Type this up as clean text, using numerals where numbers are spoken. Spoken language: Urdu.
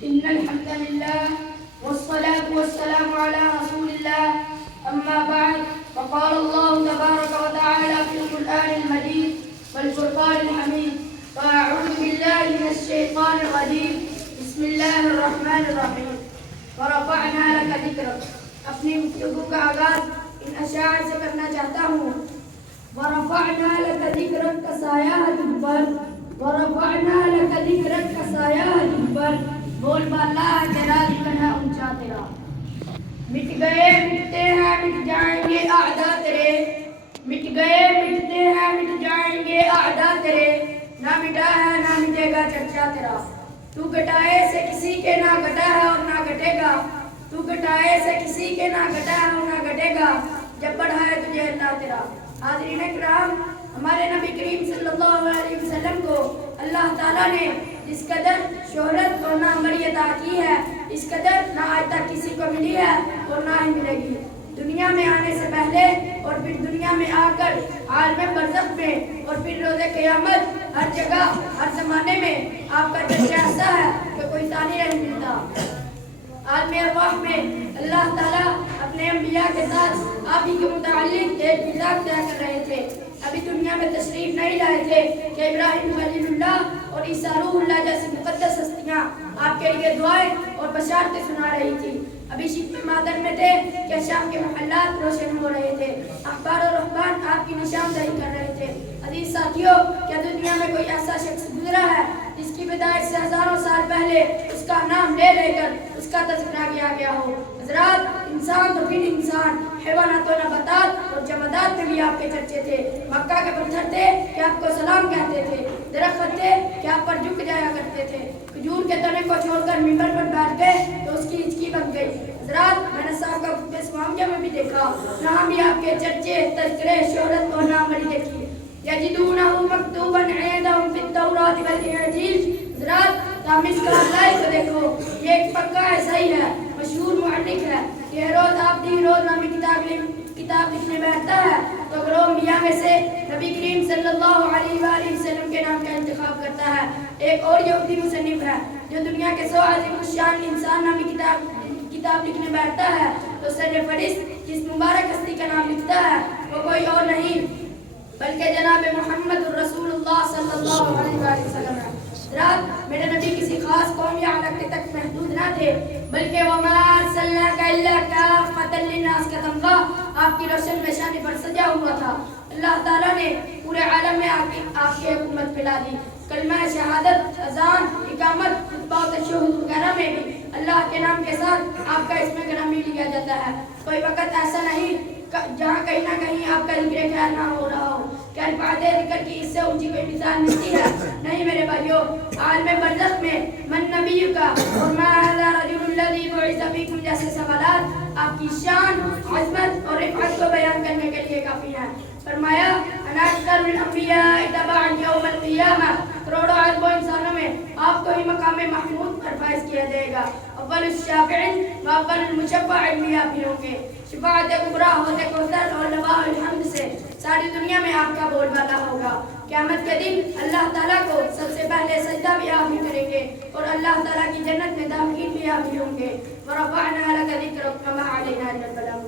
إن الحمد لله والصلاة والسلام على رسول الله أما بعد فقال الله تبارك وتعالى في القرآن المجيد والفرقان الحميد فأعوذ بالله من الشيطان الرجيم بسم الله الرحمن الرحيم ورفعنا لك ذكرك اپنی گفتگو کا آغاز ان اشعار سے کرنا چاہتا ہوں ورفعنا لك ذکرک کا سایہ تجھ پر ورفعنا لك ذکرک کا سایہ تجھ پر بول بالا تیرا ذکر ہے اونچا تیرا مٹ گئے مٹتے ہیں مٹ جائیں گے اعداء تیرے مٹ گئے مٹتے ہیں مٹ جائیں گے اعداء تیرے نہ مٹا ہے نہ مٹے گا چرچا تیرا تو گٹائے سے کسی کے نہ گٹا ہے اور نہ گٹے گا تو گٹائے سے کسی کے نہ گٹا ہے اور نہ گٹے گا جب بڑھائے تجھے اللہ تیرا حاضرین کرام ہمارے نبی کریم صلی اللہ علیہ وسلم کو اللہ تعالیٰ نے اس قدر شہرت اور ناموری عطا کی ہے اس قدر نہ آج تک کسی کو ملی ہے اور نہ ہی ملے گی دنیا میں آنے سے پہلے اور پھر دنیا میں آ کر عالم برزخ میں اور پھر روز قیامت ہر جگہ ہر زمانے میں آپ کا چرچا ایسا ہے کہ کوئی ثانی نہیں ملتا عالم ارواح میں اللہ تعالیٰ اپنے انبیاء کے ساتھ آپ ہی کے متعلق ایک مزاج طے کر رہے تھے ابھی دنیا میں تشریف نہیں لائے تھے کہ ابراہیم خلیل اللہ اور عیسیٰ روح اللہ جیسی مقدس ہستیاں آپ کے لیے دعائیں اور بشارتیں سنا رہی تھی ابھی شب مادر میں تھے کہ شام کے محلات روشن ہو رہے تھے اخبار اور رحبان آپ کی نشاندہی کر رہے تھے عزیز ساتھیوں کیا دنیا میں کوئی ایسا شخص گزرا ہے جس کی پیدائش سے ہزاروں سال پہلے اس کا نام لے کر اس کا تذکرہ کیا گیا ہو حضرات انسان تو پھر انسان حیوانات و نباتات اور جمادات میں بھی آپ کے چرچے تھے مکہ کے پتھر تھے کہ آپ کو سلام کہتے تھے درخت تھے کہ آپ پر جھک جایا کرتے تھے کھجور کے تنے کو چھوڑ کر ممبر پر بیٹھ گئے تو اس کی ہچکی بن گئی حضرات میں نے صاحب کا خطبہ سمامیہ میں بھی دیکھا یہاں بھی آپ کے چرچے تذکرے شہرت اور ناموری دیکھی یجدونہ مکتوبا عندہم فی التوراۃ والانجیل حضرات تامس کا اللہ کو دیکھو یہ ایک پکا ایسا ہی ہے مشہور محرک ہے یہ روز آپ دی روز نامی کتاب لکھنے بیٹھتا ہے تو گروہ میاں میں سے نبی کریم صلی اللہ علیہ وآلہ وسلم کے نام کا انتخاب کرتا ہے ایک اور یہودی مصنف ہے جو دنیا کے 100 عظیم الشان انسان نامی کتاب لکھنے بیٹھتا ہے تو سر فہرست جس مبارک ہستی کا نام لکھتا ہے وہ کوئی اور نہیں بلکہ جناب محمد الرسول اللہ صلی اللہ علیہ وآلہ وسلم ہے رات میرے نبی کسی خاص قوم یا علاقے تک محدود نہ تھے بلکہ وَمَا أَرْسَلْنَاكَ إِلَّا كَافَّةً لِلنَّاسِ کا تمغہ آپ کی روشن نشانی پر سجا ہوا تھا اللہ تعالیٰ نے پورے عالم میں آپ کی حکومت پھیلا دی کلمہ شہادت اذان اقامت خطبہ و تشہد وغیرہ میں بھی اللہ کے نام کے ساتھ آپ کا اسم گرامی لیا جاتا ہے کوئی وقت ایسا نہیں جہاں کہیں نہ کہیں آپ کا ذکر خیر نہ ہو رہا ہو کیا الفاظ ذکر کی اس سے اونچی کوئی مثال ملتی ہے نہیں میرے بھائیوں عالم برزخ میں من نبی کا اور ما هذا رجل الذي بعث فيكم جیسے سوالات آپ کی شان عظمت اور رفعت کو بیان کرنے کے لیے کافی ہیں فرمایا انا اکثر الانبیاء تبعا یوم القیامہ کروڑوں اربوں انسانوں میں آپ کو ہی مقام محمود پر فائز کیا جائے گا اول الشافعین و اول المشفع بھی آپ ہی ہوں گے شفاعت کبریٰ حوض کوثر اور لواء الحمد سے ساری دنیا میں آپ کا بول بالا ہوگا قیامت کے دن اللہ تعالیٰ کو سب سے پہلے سجدہ بھی آپ ہی کریں گے اور اللہ تعالیٰ کی جنت میں داخل بھی آپ ہی ہوں گے ورفعنا لک ذکرک وما علینا الا البلاغ